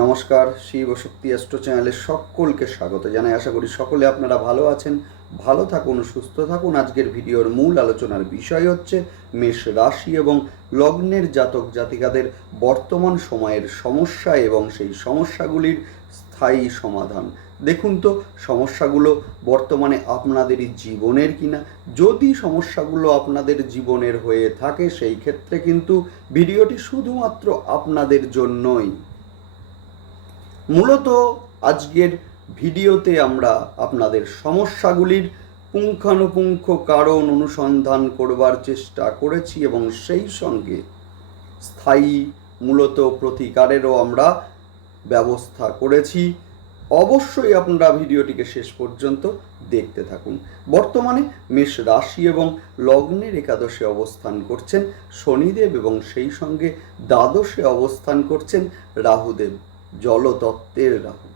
নমস্কার, শিব শক্তি অ্যাস্ট্রো চ্যানেলের সকলকে স্বাগত জানাই। আশা করি সকলে আপনারা ভালো আছেন, ভালো থাকুন সুস্থ থাকুন। আজকের ভিডিওর মূল আলোচনার বিষয় হচ্ছে মেষ রাশি এবং লগ্নের জাতক জাতিকাদের বর্তমান সময়ের সমস্যা এবং সেই সমস্যাগুলির স্থায়ী সমাধান। দেখুন তো, সমস্যাগুলো বর্তমানে আপনাদেরই জীবনের কিনা? যদি সমস্যাগুলো আপনাদের জীবনের হয়ে থাকে, সেই ক্ষেত্রে কিন্তু ভিডিওটি শুধুমাত্র আপনাদের জন্যই। মূলত আজকের ভিডিওতে আমরা আপনাদের সমস্যাগুলির পুঙ্খানুপুঙ্খ কারণ অনুসন্ধান করবার চেষ্টা করেছি এবং সেই সঙ্গে স্থায়ী মূলত প্রতিকারেরও আমরা ব্যবস্থা করেছি। অবশ্যই আপনারা ভিডিওটিকে শেষ পর্যন্ত দেখতে থাকুন। বর্তমানে মেষ রাশি এবং লগ্নের একাদশে অবস্থান করছেন শনিদেব এবং সেই সঙ্গে দ্বাদশে অবস্থান করছেন রাহুদেব। জলতত্ত্বের রাহু।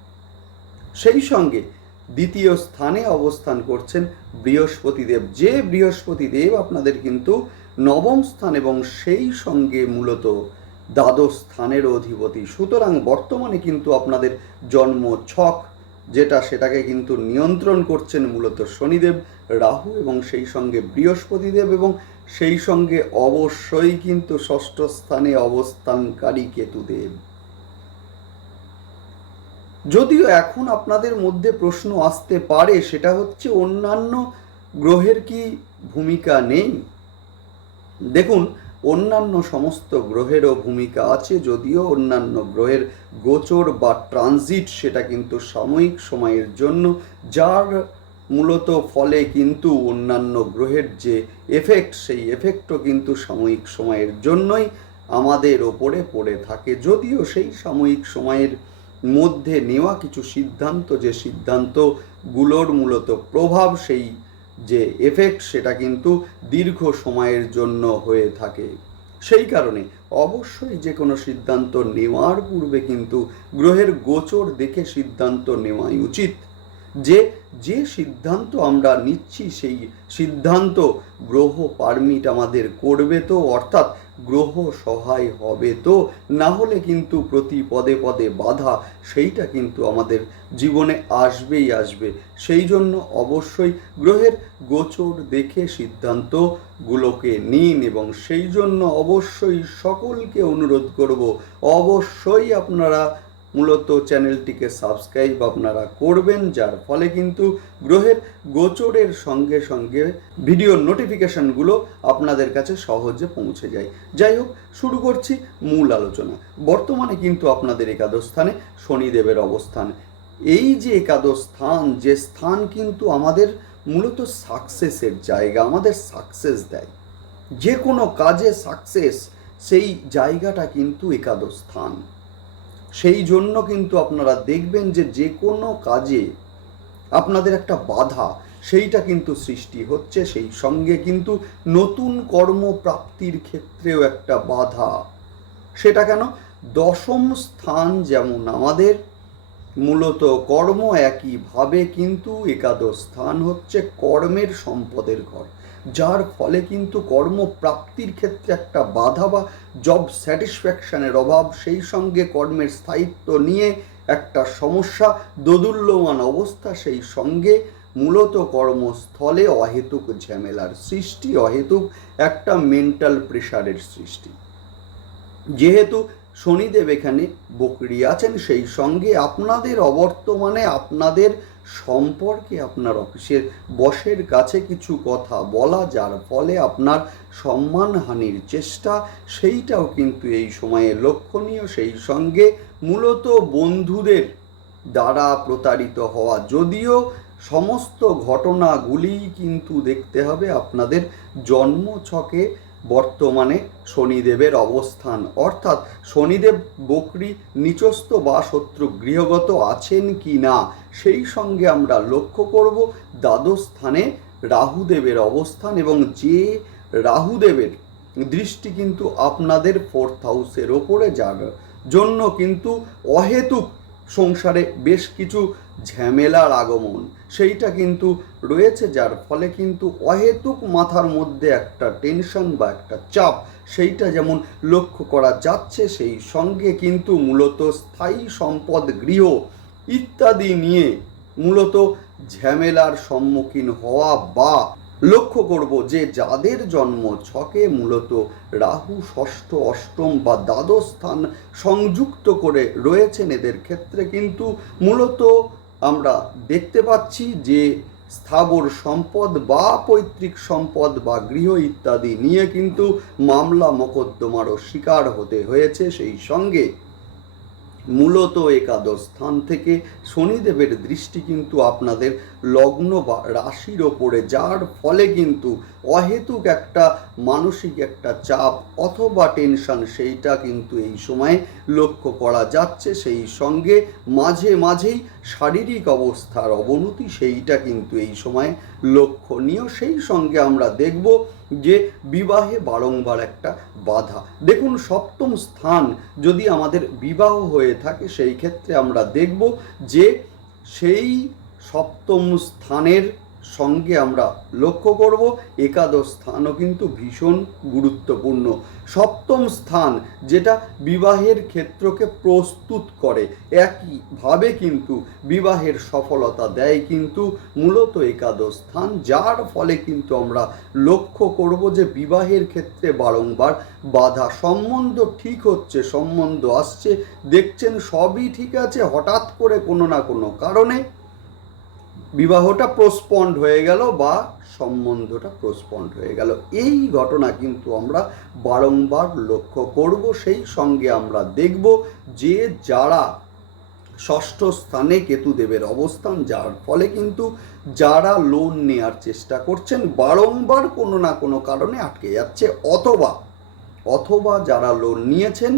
সেই সঙ্গে দ্বিতীয় স্থানে অবস্থান করছেন বৃহস্পতিদেব। যে বৃহস্পতিদেব আপনাদের কিন্তু নবম স্থান এবং সেই সঙ্গে মূলত দ্বাদশ স্থানের অধিপতি। সুতরাং বর্তমানে কিন্তু আপনাদের জন্ম ছক, যেটা সেটাকে কিন্তু নিয়ন্ত্রণ করছেন মূলত শনিদেব, রাহু এবং সেই সঙ্গে বৃহস্পতিদেব এবং সেই সঙ্গে অবশ্যই কিন্তু ষষ্ঠ স্থানে অবস্থানকারী কেতুদেব। যদিও এখন আপনাদের মধ্যে প্রশ্ন আসতে পারে, সেটা হচ্ছে অন্যান্য গ্রহের কি ভূমিকা নেই? দেখুন, অন্যান্য সমস্ত গ্রহেরও ভূমিকা আছে, যদিও অন্যান্য গ্রহের গোচর বা ট্রানজিট সেটা কিন্তু সাময়িক সময়ের জন্য, যার মূলত ফলে কিন্তু অন্যান্য গ্রহের যে এফেক্ট সেই এফেক্টও কিন্তু সাময়িক সময়ের জন্যই আমাদের ওপরে পড়ে থাকে, যদিও সেই সাময়িক সময়ের মধ্যে নেওয়া কিছু সিদ্ধান্ত, যে সিদ্ধান্তগুলোর মূলত প্রভাব সেই যে এফেক্ট সেটা কিন্তু দীর্ঘ সময়ের জন্য হয়ে থাকে। সেই কারণে অবশ্যই যে কোনো সিদ্ধান্ত নেওয়ার পূর্বে কিন্তু গ্রহের গোচর দেখে সিদ্ধান্ত নেওয়াই উচিত। যে যে সিদ্ধান্ত আমরা নিচ্ছি সেই সিদ্ধান্ত গ্রহ পারমিট আমাদের করবে তো, অর্থাৎ গ্রহ সহায় হবে তো? না হলে কিন্তু প্রতি পদে পদে বাধা, সেইটা কিন্তু আমাদের জীবনে আসবেই আসবে। সেই জন্য অবশ্যই গ্রহের গোচর দেখে সিদ্ধান্তগুলোকে নিন এবং সেই জন্য অবশ্যই সকলকে অনুরোধ করব, অবশ্যই আপনারা মূলত চ্যানেলটিকে সাবস্ক্রাইব আপনারা করবেন, যার ফলে কিন্তু গ্রহের গোচরের সঙ্গে সঙ্গে ভিডিও নোটিফিকেশনগুলো আপনাদের কাছে সহজে পৌঁছে যায়। যাই হোক, শুরু করছি মূল আলোচনা। বর্তমানে কিন্তু আপনাদের একাদশ স্থানে শনিদেবের অবস্থান। এই যে একাদশ স্থান, যে স্থান কিন্তু আমাদের মূলত সাকসেসের জায়গা, আমাদের সাকসেস দেয়। যে কোনো কাজে সাকসেস, সেই জায়গাটা কিন্তু একাদশ স্থান। সেই জন্য কিন্তু আপনারা দেখবেন যে যে কোনো কাজে আপনাদের একটা বাধা, সেইটা কিন্তু সৃষ্টি হচ্ছে। সেই সঙ্গে কিন্তু নতুন কর্মপ্রাপ্তির ক্ষেত্রেও একটা বাধা। সেটা কেন? দশম স্থান যেমন আমাদের মূলত কর্ম একইভাবে কিন্তু একাদশ স্থান হচ্ছে কর্মের সম্পদের ঘর। যার ফলে কিন্তু কর্মপ্রাপ্তির ক্ষেত্রে একটা বাধা বা জব স্যাটিসফ্যাকশনের অভাব, সেই সঙ্গে কর্মের স্থায়িত্ব নিয়ে একটা সমস্যা, দোদুল্যমান অবস্থা, সেই সঙ্গে মূলত কর্মস্থলে অহেতুক ঝামেলার সৃষ্টি, অহেতুক একটা মেন্টাল প্রেশারের সৃষ্টি। যেহেতু শনিদেব এখানে বকরি আছেন। সেই সঙ্গে আপনাদের অবর্তমানে আপনাদের সম্পর্কে আপনার অফিসের বসের কাছে কিছু কথা বলা, যার ফলে আপনার সম্মানহানির চেষ্টা, সেইটাও কিন্তু এই সময়ে লক্ষণীয়। সেই সঙ্গে মূলত বন্ধুদের দ্বারা প্রতারিত হওয়া, যদিও সমস্ত ঘটনাগুলি কিন্তু দেখতে হবে আপনাদের জন্মছকে বর্তমানে শনিদেবের অবস্থান। অর্থাৎ শনিদেব বকরি নিচস্থ বা শত্রু গৃহগত আছেন কি না, সেই সঙ্গে আমরা লক্ষ্য করব দ্বাদশ স্থানে রাহুদেবের অবস্থান এবং যে রাহুদেবের দৃষ্টি কিন্তু আপনাদের ফোর্থ হাউসের ওপরে যার জন্য কিন্তু অহেতুক সংসারে বেশ কিছু ঝামেলার আগমন। সেইটা কিন্তু রয়েছে, যার ফলে কিন্তু অহেতুক মাথার মধ্যে একটা টেনশন বা একটা চাপ, সেইটা যেমন লক্ষ্য করা যাচ্ছে, সেই সঙ্গে কিন্তু মূলত স্থায়ী সম্পদ, গৃহ ইত্যাদি নিয়ে মূলত ঝামেলার সম্মুখীন হওয়া বা লক্ষ্য করব যে যাদের জন্ম ছকে মূলত রাহু, ষষ্ঠ, অষ্টম বা দ্বাদশ স্থান সংযুক্ত করে রয়েছেন এদের ক্ষেত্রে। কিন্তু মূলত আমরা দেখতে পাচ্ছি যে স্থাবর সম্পদ বা পৈতৃক সম্পদ বা গৃহ ইত্যাদি নিয়ে কিন্তু মামলা মোকদ্দমারও শিকার হতে হয়েছে। সেই সঙ্গে মূলত একাদশ স্থান থেকে শনিদেবের দৃষ্টি কিন্তু আপনাদের লগ্ন বা রাশির ওপরে, যার ফলে কিন্তু অহেতুক একটা মানসিক একটা চাপ অথবা টেনশন সেইটা কিন্তু এই সময়ে লক্ষ্য করা যাচ্ছে। সেই সঙ্গে মাঝে মাঝেই শারীরিক অবস্থার অবনতি সেইটা কিন্তু এই সময় লক্ষণীয়। সেই সঙ্গে আমরা দেখব যে বিবাহে বারংবার একটা বাধা। দেখুন, সপ্তম স্থান যদি আমাদের বিবাহ হয়ে থাকে সেই ক্ষেত্রে আমরা দেখব যে সেই সপ্তম স্থানের সঙ্গে আমরা লক্ষ্য করব, একাদশ স্থানও কিন্তু ভীষণ গুরুত্বপূর্ণ। সপ্তম স্থান, যেটা বিবাহের ক্ষেত্রকে প্রস্তুত করে, একইভাবে কিন্তু বিবাহের সফলতা দেয় কিন্তু মূলত একাদশ স্থান, যার ফলে কিন্তু আমরা লক্ষ্য করব যে বিবাহের ক্ষেত্রে বারংবার বাধা, সম্বন্ধ ঠিক হচ্ছে, সম্বন্ধ আসছে, দেখছেন সবই ঠিক আছে, হঠাৎ করে কোনো না কোনো কারণে বিবাহটা প্রস্পন্ড হয়ে গেল বা সম্বন্ধটা প্রস্পন্ড হয়ে গেল। এই ঘটনা কিন্তু আমরা বারংবার লক্ষ্য করব, সেই সঙ্গে আমরা দেখব যে যারা ষষ্ঠ স্থানে কেতুদেবের অবস্থান, যার ফলে কিন্তু যারা লোন নেয়ার চেষ্টা করছেন, বারংবার কোনো না কোনো কারণে আটকে যাচ্ছে। অথবা অথবা যারা লোন নিয়েছেন,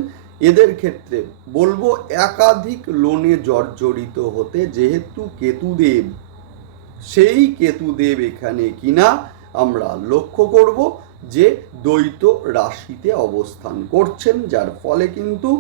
এদের ক্ষেত্রে বলব একাধিক লোনে জর্জরিত হতে, যেহেতু কেতুদেব সেই কেতুদেব এখানে কিনা আমরা লক্ষ্য করব যে দ্বৈত রাশিতে অবস্থান করছেন, যার ফলে কিন্তু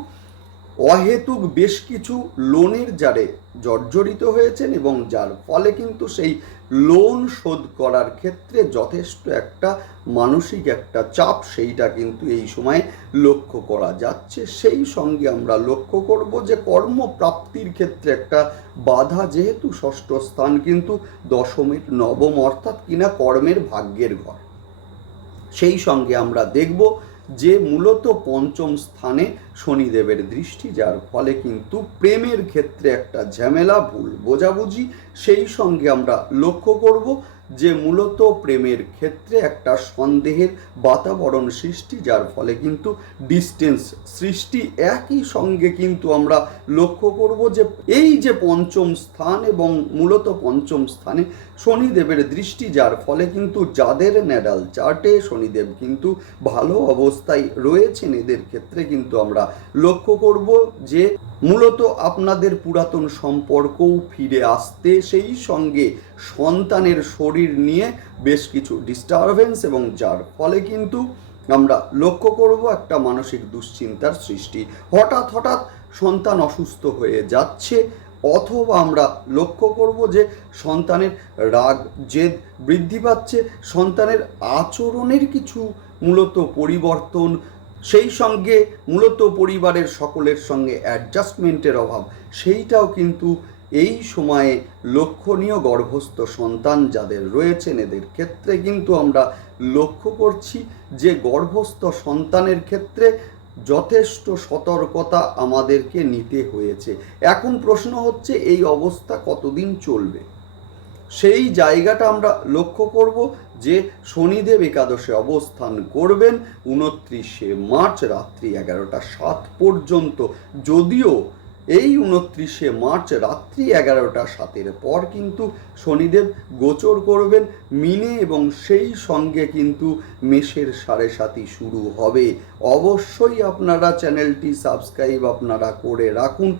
অহেতুক বেশ কিছু লোনের জারে জর্জরিত হয়েছেন এবং যার ফলে কিন্তু সেই লোন শোধ করার ক্ষেত্রে যথেষ্ট একটা মানসিক একটা চাপ সেইটা কিন্তু এই সময় লক্ষ্য করা যাচ্ছে। সেই সঙ্গে আমরা লক্ষ্য করব যে কর্মপ্রাপ্তির ক্ষেত্রে একটা বাধা যেহেতু ষষ্ঠ স্থান কিন্তু দশমের নবম অর্থাৎ কিনা কর্মের ভাগ্যের ঘর। সেই সঙ্গে আমরা দেখব যে মূলত পঞ্চম স্থানে শনিদেবের দৃষ্টি, যার ফলে কিন্তু প্রেমের ক্ষেত্রে একটা ঝামেলা, ভুল বোঝাবুঝি, সেই সঙ্গে আমরা লক্ষ্য করব যে মূলত প্রেমের ক্ষেত্রে একটা সন্দেহের বাতাবরণ সৃষ্টি, যার ফলে কিন্তু ডিস্টেন্স সৃষ্টি একই সঙ্গে কিন্তু আমরা লক্ষ্য করব যে এই যে পঞ্চম স্থান এবং মূলত পঞ্চম স্থানে শনিদেবের দৃষ্টি, যার ফলে কিন্তু যাদের ন্যাডাল চার্টে শনিদেব কিন্তু ভালো অবস্থায় রয়েছেন, এদের ক্ষেত্রে কিন্তু আমরা লক্ষ্য করব যে মূলত আপনাদের পুরাতন সম্পর্কও ফিরে আসতে সেই সঙ্গে সন্তানের শরীর নিয়ে বেশ কিছু ডিস্টারবেন্স এবং যার ফলে কিন্তু আমরা লক্ষ্য করব একটা মানসিক দুশ্চিন্তার সৃষ্টি। হঠাৎ হঠাৎ সন্তান অসুস্থ হয়ে যাচ্ছে অথবা আমরা লক্ষ্য করব যে সন্তানের রাগ, জেদ বৃদ্ধি পাচ্ছে, সন্তানের আচরণের কিছু মূলত পরিবর্তন সেই সঙ্গে মূলত পরিবারের সকলের সঙ্গে অ্যাডজাস্টমেন্টের অভাব, সেইটাও কিন্তু এই সময়ে লক্ষণীয় গর্ভস্থ সন্তান যাদের রয়েছেন, এদের ক্ষেত্রে কিন্তু আমরা লক্ষ্য করছি যে গর্ভস্থ সন্তানের ক্ষেত্রে যথেষ্ট সতর্কতা আমাদেরকে নিতে হয়েছে। এখন প্রশ্ন হচ্ছে, এই অবস্থা কতদিন চলবে? সেই জায়গাটা আমরা লক্ষ্য করব। যে শনিদেব একাদশে অবস্থান করবেন উনত্রিশে মার্চ রাত্রি এগারোটা সাত পর্যন্ত। যদিও এই উনত্রিশে মার্চ রাত্রি এগারোটা সাতের পর কিন্তু শনিদেব গোচর করবেন, মিনে এবং সেই সঙ্গে কিন্তু মেষের সাড়ে সাতি শুরু হবে। অবশ্যই আপনারা চ্যানেলটি সাবস্ক্রাইব আপনারা করে রাখুন।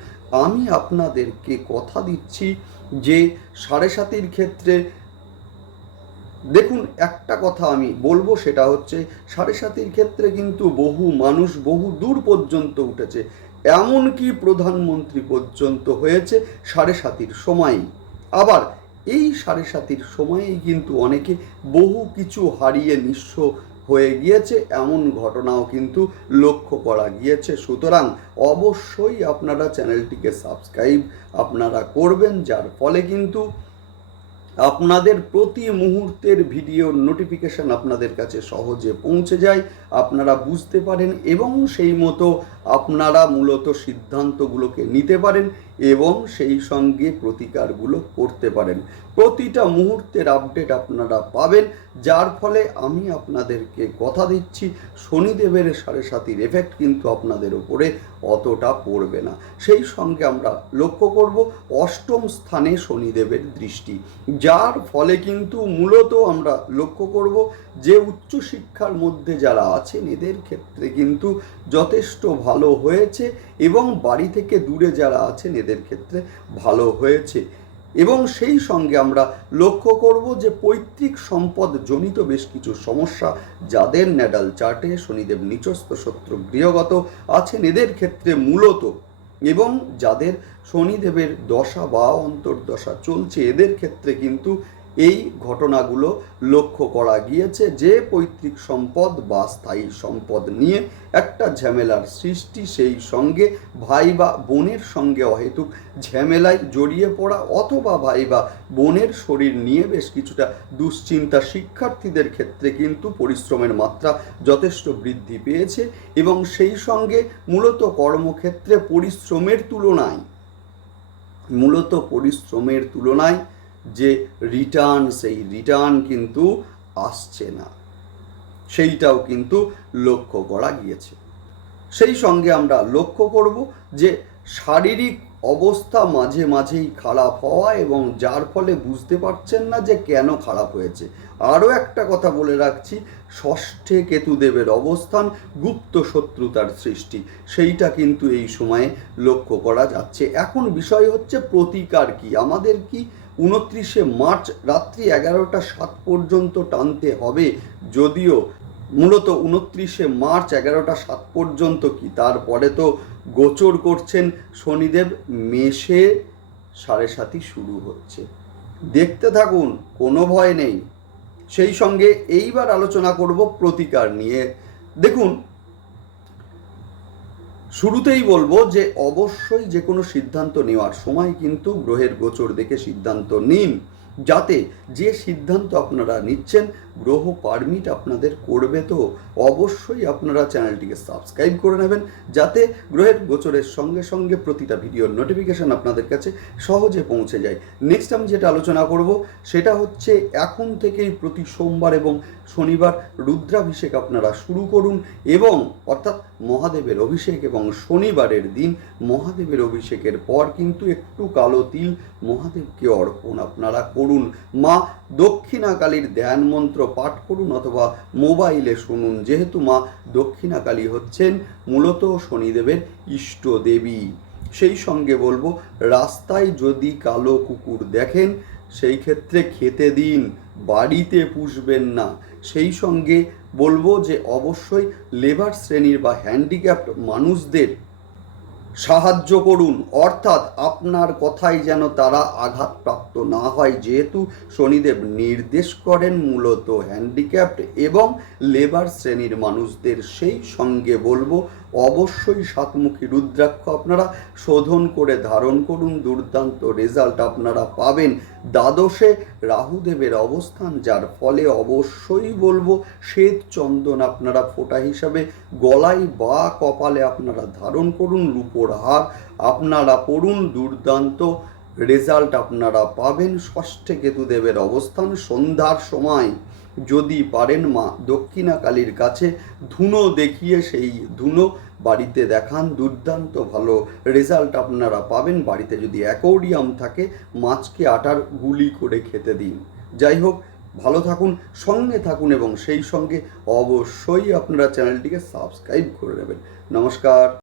আমি আপনাদেরকে কথা দিচ্ছি যে সাড়ে সাতির ক্ষেত্রে দেখুন, একটা কথা আমি বলব, সেটা হচ্ছে সাড়ে সাতির ক্ষেত্রে কিন্তু বহু মানুষ বহু দূর পর্যন্ত উঠেছে। এমনকি প্রধানমন্ত্রী পর্যন্ত হয়েছে সাড়ে সাতির সময়ই। আবার এই সাড়ে সাতির সময়েই কিন্তু অনেকে বহু কিছু হারিয়ে নিঃস্ব হয়ে গিয়েছে, এমন ঘটনাও কিন্তু লক্ষ্য করা গিয়েছে। সুতরাং অবশ্যই আপনারা চ্যানেলটিকে সাবস্ক্রাইব আপনারা করবেন, যার ফলে কিন্তু আপনাদের প্রতি মুহূর্তের ভিডিওর নোটিফিকেশান আপনাদের কাছে সহজে পৌঁছে যায়। আপনারা বুঝতে পারেন এবং সেই মতো আপনারা মূলত সিদ্ধান্তগুলোকে নিতে পারেন এবং সেই সঙ্গে প্রতিকারগুলো করতে পারেন। প্রতিটা মুহূর্তের আপডেট আপনারা পাবেন, যার ফলে আমি আপনাদেরকে কথা দিচ্ছি। শনিদেবের সাড়ে সাতির এফেক্ট কিন্তু আপনাদের উপরে অতটা পড়বে না। সেই সঙ্গে আমরা লক্ষ্য করব অষ্টম স্থানে শনিদেবের দৃষ্টি। যার ফলে কিন্তু মূলত আমরা লক্ষ্য করব যে উচ্চশিক্ষার মধ্যে যারা আছেন, এদের ক্ষেত্রে কিন্তু যথেষ্ট ভালো হয়েছে এবং বাড়ি থেকে দূরে যারা আছেন এদের ক্ষেত্রে ভালো হয়েছে। এবং সেই সঙ্গে আমরা লক্ষ্য করব যে পৈতৃক সম্পদ জনিত বেশ কিছু সমস্যা যাদের ন্যাডাল চার্টে শনিদেব নিচস্থ শত্রু গৃহগত আছেন এদের ক্ষেত্রে মূলত এবং যাদের শনিদেবের দশা বা অন্তর্দশা চলছে এদের ক্ষেত্রে কিন্তু এই ঘটনাগুলো লক্ষ্য করা গিয়েছে যে পৈতৃক সম্পদ বা স্থায়ী সম্পদ নিয়ে একটা ঝামেলার সৃষ্টি, সেই সঙ্গে ভাই বা বোনের সঙ্গে অহেতুক ঝামেলায় জড়িয়ে পড়া অথবা ভাই বা বোনের শরীর নিয়ে বেশ কিছুটা দুশ্চিন্তা শিক্ষার্থীদের ক্ষেত্রে কিন্তু পরিশ্রমের মাত্রা যথেষ্ট বৃদ্ধি পেয়েছে এবং সেই সঙ্গে মূলত কর্মক্ষেত্রে পরিশ্রমের তুলনায়, মূলত পরিশ্রমের তুলনায় যে রিটার্ন সেই রিটার্ন কিন্তু আসছে না। সেইটাও কিন্তু লক্ষ্য করা গিয়েছে। সেই সঙ্গে আমরা লক্ষ্য করব যে শারীরিক অবস্থা মাঝে মাঝেই খারাপ হওয়া এবং যার ফলে বুঝতে পারছেন না যে কেন খারাপ হয়েছে। আরও একটা কথা বলে রাখছি, ষষ্ঠে কেতুদেবের অবস্থান গুপ্ত শত্রুতার সৃষ্টি। সেইটা কিন্তু এই সময়ে লক্ষ্য করা যাচ্ছে। এখন বিষয় হচ্ছে প্রতিকার কি? আমাদের কি উনত্রিশে মার্চ রাত্রি এগারোটা সাত পর্যন্ত টানতে হবে। যদিও মূলত উনত্রিশে মার্চ এগারোটা সাত পর্যন্ত কি, তারপরে তো গোচর করছেন শনিদেব, মেষে সাড়ে সাতই শুরু হচ্ছে। দেখতে থাকুন, কোনো ভয় নেই। সেই সঙ্গে এইবার আলোচনা করব প্রতিকার নিয়ে। দেখুন শুরুতেই বলব যে অবশ্যই যে কোনো সিদ্ধান্ত নেওয়ার সময় কিন্তু গ্রহের গোচর দেখে সিদ্ধান্ত নিন। যাতে যে সিদ্ধান্ত আপনারা নিচ্ছেন, গ্রহ পারমিট আপনাদের করবে তো অবশ্যই আপনারা চ্যানেলটিকে সাবস্ক্রাইব করে নেবেন। যাতে গ্রহের গোচরের সঙ্গে সঙ্গে প্রতিটা ভিডিওর নোটিফিকেশান আপনাদের কাছে সহজে পৌঁছে যায়। নেক্সট আমি যেটা আলোচনা করব, সেটা হচ্ছে এখন থেকেই প্রতি সোমবার এবং শনিবার রুদ্রাভিষেক আপনারা শুরু করুন এবং অর্থাৎ মহাদেবের অভিষেক এবং শনিবারের দিন মহাদেবের অভিষেকের পর কিন্তু একটু কালো তিল মহাদেবকে অর্পণ আপনারা করুন। মা দক্ষিণাকালীর ধ্যান মন্ত্র পাঠ করুন অথবা মোবাইলে শুনুন। যেহেতু মা দক্ষিণাকালী হচ্ছেন, মূলত শনিদেবের ইষ্ট দেবী। সেই সঙ্গে বলব, রাস্তায় যদি কালো কুকুর দেখেন, সেই ক্ষেত্রে খেতে দিন, বাড়িতে পুষবেন না। সেই সঙ্গে বলব যে অবশ্যই লেবার শ্রেণির বা হ্যান্ডিক্যাপ্ট মানুষদের সাহায্য করুন। অর্থাৎ আপনার কথাই যেন তারা আঘাতপ্রাপ্ত না হয়। যেহেতু শনিদেব নির্দেশ করেন মূলত হ্যান্ডিক্যাপ্ট এবং লেবার শ্রেণির মানুষদের সেই সঙ্গে বলব। অবশ্যই সাতমুখী রুদ্রাক্ষ আপনারা শোধন করে ধারণ করুন। দুর্দান্ত রেজাল্ট আপনারা পাবেন। দ্বাদশে রাহুদেবের অবস্থান, যার ফলে অবশ্যই বলব শ্বেত চন্দন আপনারা ফোটা হিসাবে গলায় বা কপালে আপনারা ধারণ করুন। রূপোর হার আপনারা পড়ুন। দুর্দান্ত রেজাল্ট আপনারা পাবেন। ষষ্ঠে কেতুদেবের অবস্থান। সন্ধ্যার সময় যদি পারেন মা দক্ষিণা কালীর কাছে ধুনো দেখিয়ে সেই ধুনো বাড়িতে দেখান। দুর্দান্ত ভালো রেজাল্ট আপনারা পাবেন। বাড়িতে যদি অ্যাকোরিয়াম থাকে, মাছকে আটার গুলি করে খেতে দিন। যাই হোক, ভালো থাকুন, সঙ্গে থাকুন এবং সেই সঙ্গে অবশ্যই আপনারা চ্যানেলটিকে সাবস্ক্রাইব করে নেবেন। নমস্কার।